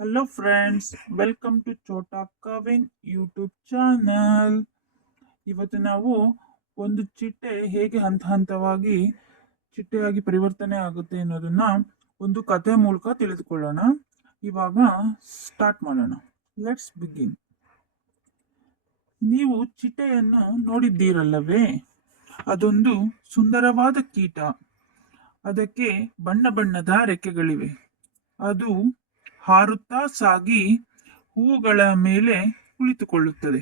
Hello friends, welcome to Chhota Kavin YouTube channel. ಇವತ್ತು ನಾವು ಒಂದು ಚಿಟ್ಟೆ ಹೇಗೆ ಹಂತ ಹಂತವಾಗಿ ಚಿಟ್ಟೆಯಾಗಿ ಪರಿವರ್ತನೆ ಆಗುತ್ತೆ ಅನ್ನೋದನ್ನ ಒಂದು ಕಥೆ ಮೂಲಕ ತಿಳಿದುಕೊಳ್ಳೋಣ. ಇವಾಗ ಸ್ಟಾರ್ಟ್ ಮಾಡೋಣ. Let's begin. ನೀವು ಚಿಟ್ಟೆಯನ್ನು ನೋಡಿದ್ದೀರಲ್ಲವೇ? ಅದೊಂದು ಸುಂದರವಾದ ಕೀಟ. ಅದಕ್ಕೆ ಬಣ್ಣ ಬಣ್ಣದ ರೆಕ್ಕೆಗಳಿವೆ. ಅದು ಹಾರುತ್ತಾ ಸಾಗಿ ಹೂವುಗಳ ಮೇಲೆ ಕುಳಿತುಕೊಳ್ಳುತ್ತದೆ.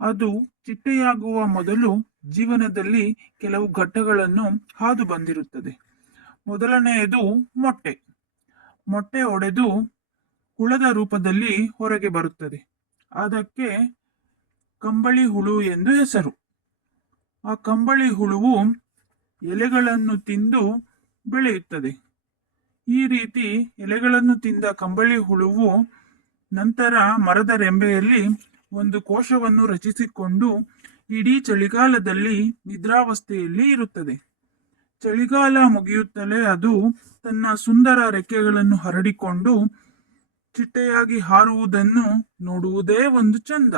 ಅದು ಚಿಟ್ಟೆಯಾಗುವ ಮೊದಲು ಜೀವನದಲ್ಲಿ ಕೆಲವು ಘಟ್ಟಗಳನ್ನು ಹಾದು ಬಂದಿರುತ್ತದೆ. ಮೊದಲನೆಯದು ಮೊಟ್ಟೆ. ಮೊಟ್ಟೆ ಒಡೆದು ಹುಳದ ರೂಪದಲ್ಲಿ ಹೊರಗೆ ಬರುತ್ತದೆ. ಅದಕ್ಕೆ ಕಂಬಳಿ ಹುಳು ಎಂದು ಹೆಸರು. ಆ ಕಂಬಳಿ ಹುಳುವು ಎಲೆಗಳನ್ನು ತಿಂದು ಬೆಳೆಯುತ್ತದೆ. ಈ ರೀತಿ ಎಲೆಗಳನ್ನು ತಿಂದ ಕಂಬಳಿ ಹುಳುವು ನಂತರ ಮರದ ರೆಂಬೆಯಲ್ಲಿ ಒಂದು ಕೋಶವನ್ನು ರಚಿಸಿಕೊಂಡು ಇಡೀ ಚಳಿಗಾಲದಲ್ಲಿ ನಿದ್ರಾವಸ್ಥೆಯಲ್ಲಿ ಇರುತ್ತದೆ. ಚಳಿಗಾಲ ಮುಗಿಯುತ್ತಲೇ ಅದು ತನ್ನ ಸುಂದರ ರೆಕ್ಕೆಗಳನ್ನು ಹರಡಿಕೊಂಡು ಚಿಟ್ಟೆಯಾಗಿ ಹಾರುವುದನ್ನು ನೋಡುವುದೇ ಒಂದು ಚಂದ.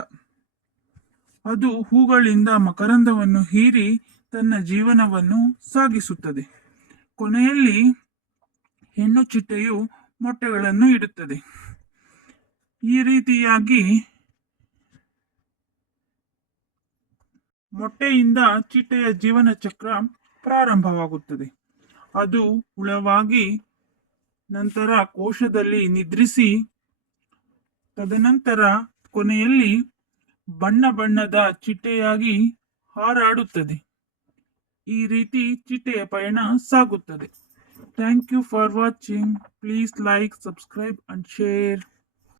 ಅದು ಹೂಗಳಿಂದ ಮಕರಂದವನ್ನು ಹೀರಿ ತನ್ನ ಜೀವನವನ್ನು ಸಾಗಿಸುತ್ತದೆ. ಕೊನೆಯಲ್ಲಿ ಹೆಣ್ಣು ಚಿಟ್ಟೆಯು ಮೊಟ್ಟೆಗಳನ್ನು ಇಡುತ್ತದೆ. ಈ ರೀತಿಯಾಗಿ ಮೊಟ್ಟೆಯಿಂದ ಚಿಟ್ಟೆಯ ಜೀವನ ಚಕ್ರ ಪ್ರಾರಂಭವಾಗುತ್ತದೆ. ಅದು ಹುಳವಾಗಿ ನಂತರ ಕೋಶದಲ್ಲಿ ನಿದ್ರಿಸಿ ತದನಂತರ ಕೊನೆಯಲ್ಲಿ ಬಣ್ಣ ಬಣ್ಣದ ಚಿಟ್ಟೆಯಾಗಿ ಹಾರಾಡುತ್ತದೆ. ಈ ರೀತಿ ಚಿಟ್ಟೆಯ ಪಯಣ ಸಾಗುತ್ತದೆ. Thank you for watching. Please like, subscribe and share.